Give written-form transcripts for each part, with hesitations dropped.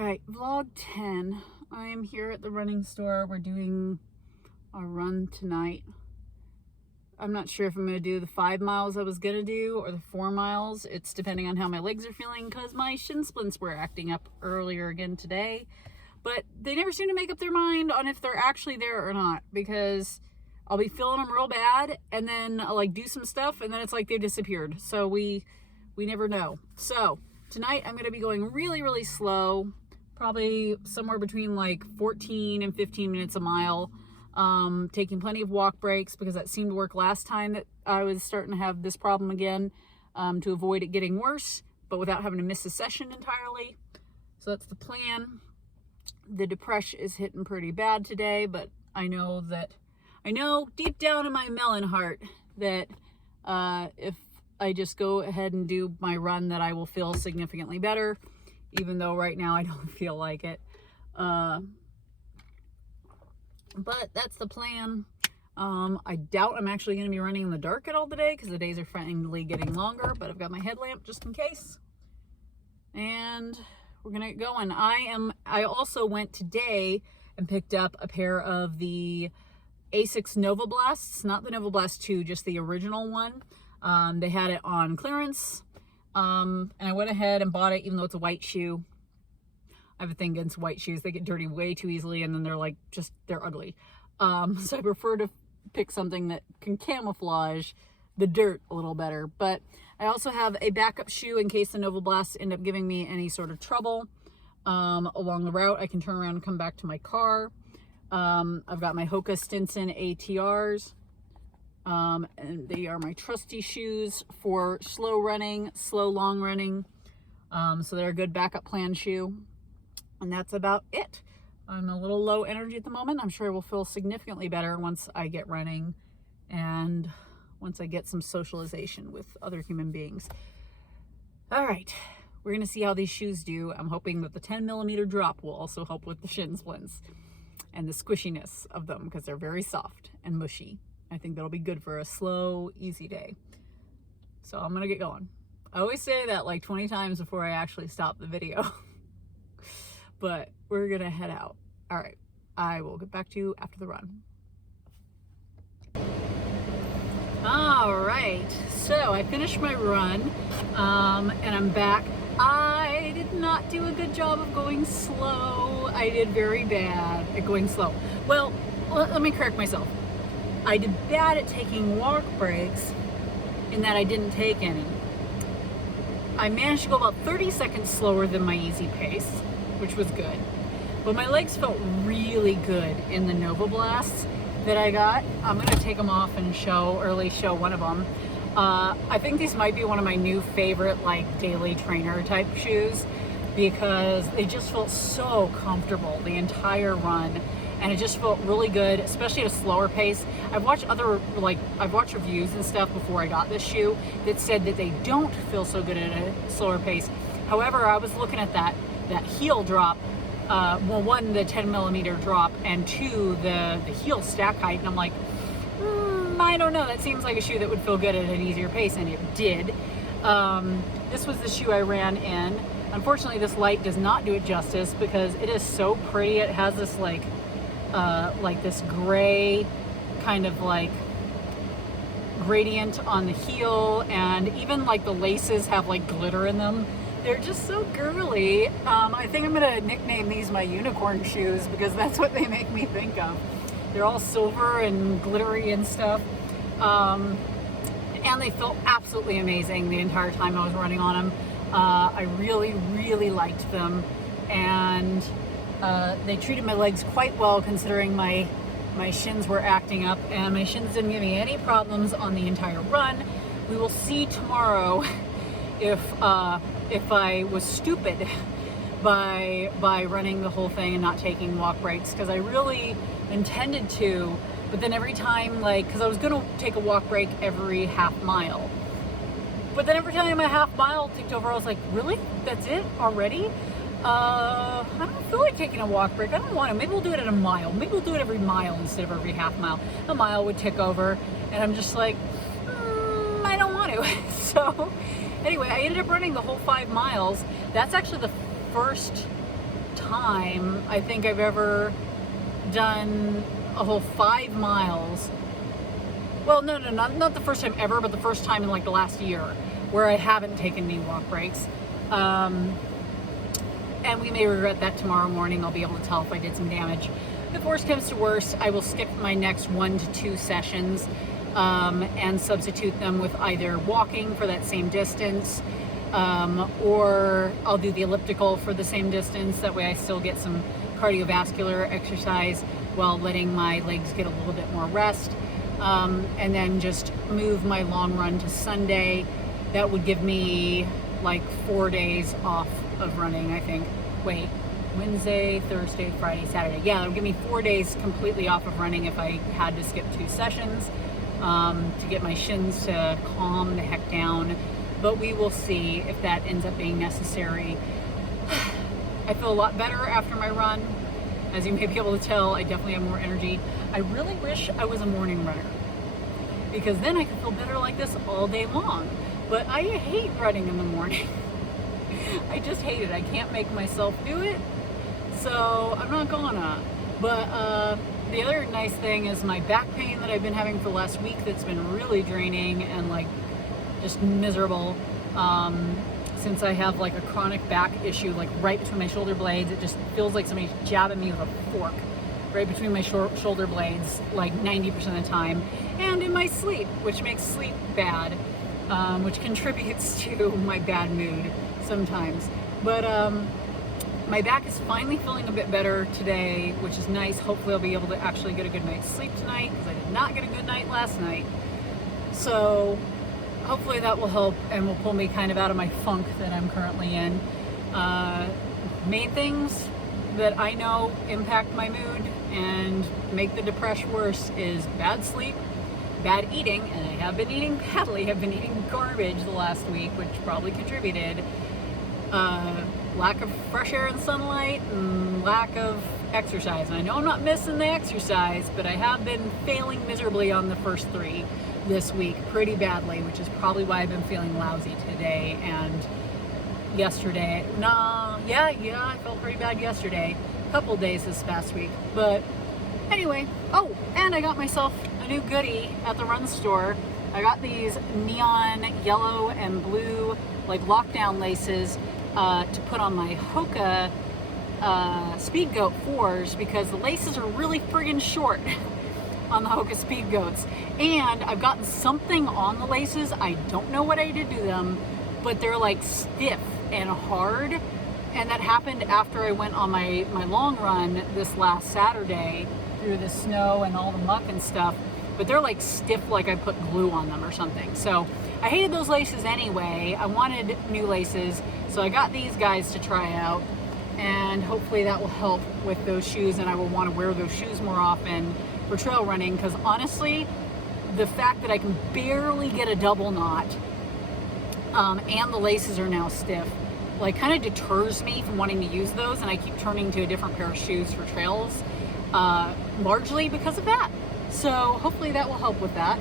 Alright, vlog 10. I'm here at the running store. We're doing a run tonight. I'm not sure if I'm going to do the 5 miles I was going to do or the 4 miles. It's depending on how my legs are feeling because my shin splints were acting up earlier again today. But they never seem to make up their mind on if they're actually there or not, because I'll be feeling them real bad and then I'll do some stuff and then it's like they disappeared. So we never know. So tonight I'm going to be going really, really slow, probably somewhere between 14 and 15 minutes a mile, taking plenty of walk breaks because that seemed to work last time that I was starting to have this problem again, to avoid it getting worse, but without having to miss a session entirely. So that's the plan. The depression is hitting pretty bad today, but I know deep down in my melon heart that if I just go ahead and do my run that I will feel significantly better, even though right now I don't feel like it. But that's the plan. I doubt I'm actually going to be running in the dark at all today because the days are finally getting longer, but I've got my headlamp just in case. And we're going to get going. I also went today and picked up a pair of the Asics Nova Blasts, not the Nova Blast 2, just the original one. They had it on clearance, and I went ahead and bought it even though it's a white shoe. I have a thing against white shoes. They get dirty way too easily, and then they're ugly. So I prefer to pick something that can camouflage the dirt a little better. But I also have a backup shoe in case the Nova Blasts end up giving me any sort of trouble along the route. I can turn around and come back to my car. I've got my Hoka Stinson ATRs. And they are my trusty shoes for slow running, slow long running. So they're a good backup plan shoe. And that's about it. I'm a little low energy at the moment. I'm sure I will feel significantly better once I get running and once I get some socialization with other human beings. All right, we're going to see how these shoes do. I'm hoping that the 10mm drop will also help with the shin splints and the squishiness of them because they're very soft and mushy. I think that'll be good for a slow, easy day. So I'm going to get going. I always say that 20 times before I actually stop the video. But we're going to head out. All right. I will get back to you after the run. All right. So I finished my run, and I'm back. I did not do a good job of going slow. I did very bad at going slow. Well, let me correct myself. I did bad at taking walk breaks in that I didn't take any. I managed to go about 30 seconds slower than my easy pace, which was good. But my legs felt really good in the Nova Blasts that I got. I'm going to take them off and show one of them. I think these might be one of my new favorite daily trainer type shoes because they just felt so comfortable the entire run. And it just felt really good, especially at a slower pace. I've watched reviews and stuff before I got this shoe that said that they don't feel so good at a slower pace. However, I was looking at that heel drop, well, one, the 10mm drop, and two, the heel stack height, and I'm like, I don't know, that seems like a shoe that would feel good at an easier pace, and it did. This was the shoe I ran in. Unfortunately, this light does not do it justice because it is so pretty. It has this this gray kind of gradient on the heel, and even the laces have glitter in them. They're just so girly. I think I'm gonna nickname these my unicorn shoes because that's what they make me think of. They're all silver and glittery and stuff. And they felt absolutely amazing the entire time I was running on them. I really, really liked them. And they treated my legs quite well considering my shins were acting up, and my shins didn't give me any problems on the entire run. We will see tomorrow if I was stupid by running the whole thing and not taking walk breaks, because I really intended to, but then every time because I was going to take a walk break every half mile, but then every time a half mile ticked over I was like, really? That's it already? I don't feel like taking a walk break. I don't want to. Maybe we'll do it at a mile. Maybe we'll do it every mile instead of every half mile. A mile would tick over, and I'm just like, I don't want to. So anyway, I ended up running the whole 5 miles. That's actually the first time I think I've ever done a whole 5 miles. Well, no, not the first time ever, but the first time in like the last year where I haven't taken knee walk breaks. And we may regret that tomorrow morning. I'll be able to tell if I did some damage. If worst comes to worst, I will skip my next 1 to 2 sessions and substitute them with either walking for that same distance, or I'll do the elliptical for the same distance. That way I still get some cardiovascular exercise while letting my legs get a little bit more rest. And then just move my long run to Sunday. That would give me like 4 days off of running, I think. Wait, Wednesday, Thursday, Friday, Saturday. Yeah, that would give me 4 days completely off of running if I had to skip 2 sessions, to get my shins to calm the heck down. But we will see if that ends up being necessary. I feel a lot better after my run. As you may be able to tell, I definitely have more energy. I really wish I was a morning runner, because then I could feel better like this all day long. But I hate running in the morning. I just hate it. I can't make myself do it, so I'm not gonna. But the other nice thing is my back pain that I've been having for the last week, that's been really draining and like just miserable. Since I have like a chronic back issue, like right between my shoulder blades, it just feels like somebody's jabbing me with a fork right between my shoulder blades like 90% of the time, and in my sleep, which makes sleep bad, which contributes to my bad mood sometimes. But my back is finally feeling a bit better today, which is nice. Hopefully I'll be able to actually get a good night's sleep tonight, because I did not get a good night last night. So hopefully that will help and will pull me kind of out of my funk that I'm currently in. Main things that I know impact my mood and make the depression worse is bad sleep, bad eating, and I have been eating badly. I've been eating garbage the last week, which probably contributed. Lack of fresh air and sunlight, and lack of exercise. And I know I'm not missing the exercise, but I have been failing miserably on the first 3 this week pretty badly, which is probably why I've been feeling lousy today and yesterday. I felt pretty bad yesterday, a couple days this past week. But anyway, oh, and I got myself a new goodie at the run store. I got these neon yellow and blue like lockdown laces to put on my Hoka Speed Goat 4s, because the laces are really friggin' short on the Hoka Speed Goats. And I've gotten something on the laces. I don't know what I did to them, but they're like stiff and hard. And that happened after I went on my long run this last Saturday through the snow and all the muck and stuff. But they're like stiff, like I put glue on them or something. So I hated those laces anyway. I wanted new laces, so I got these guys to try out, and hopefully that will help with those shoes, and I will want to wear those shoes more often for trail running, because honestly, the fact that I can barely get a double knot and the laces are now stiff, like kind of deters me from wanting to use those, and I keep turning to a different pair of shoes for trails, largely because of that. So hopefully that will help with that.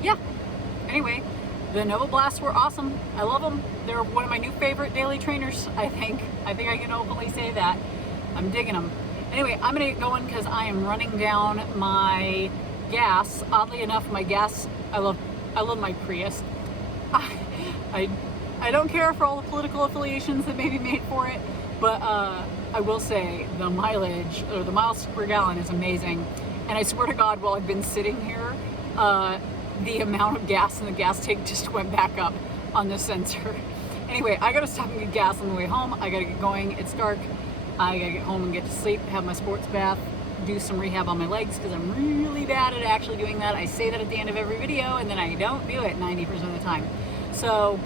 Yeah, anyway, the Nova Blasts were awesome. I love them. They're one of my new favorite daily trainers, I think. I think I can openly say that. I'm digging them. Anyway, I'm gonna get going because I am running down my gas. Oddly enough, my gas, I love my Prius. I don't care for all the political affiliations that may be made for it, but I will say the mileage, or the miles per gallon, is amazing. And I swear to God, while I've been sitting here, the amount of gas in the gas tank just went back up on the sensor. Anyway, I gotta stop and get gas on the way home. I gotta get going. It's dark. I gotta get home and get to sleep, have my sports bath, do some rehab on my legs, because I'm really bad at actually doing that. I say that at the end of every video, and then I don't do it 90% of the time. So,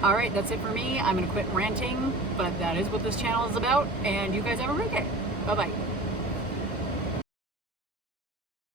all right, that's it for me. I'm gonna quit ranting, but that is what this channel is about, and you guys have a great day. Bye-bye.